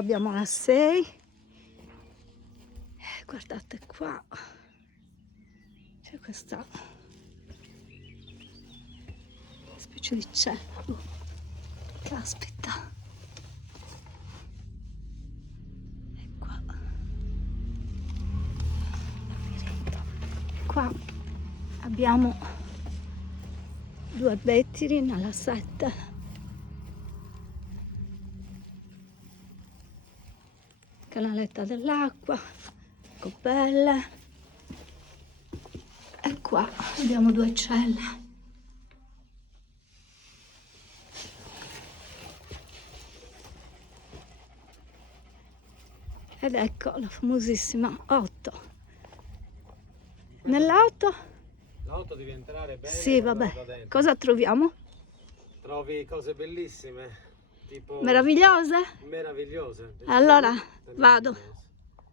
Abbiamo la 6. Guardate qua, c'è questa specie di cielo. Caspita. E qua. Qua abbiamo 2 bettini nella 7. Canaletta dell'acqua, coppelle. E qua abbiamo 2 celle. Ed ecco la famosissima 8. Nell'8? L'auto devi entrare bene. Sì, vabbè. Cosa troviamo? Trovi cose bellissime, tipo Meravigliose? meravigliose. Allora vado.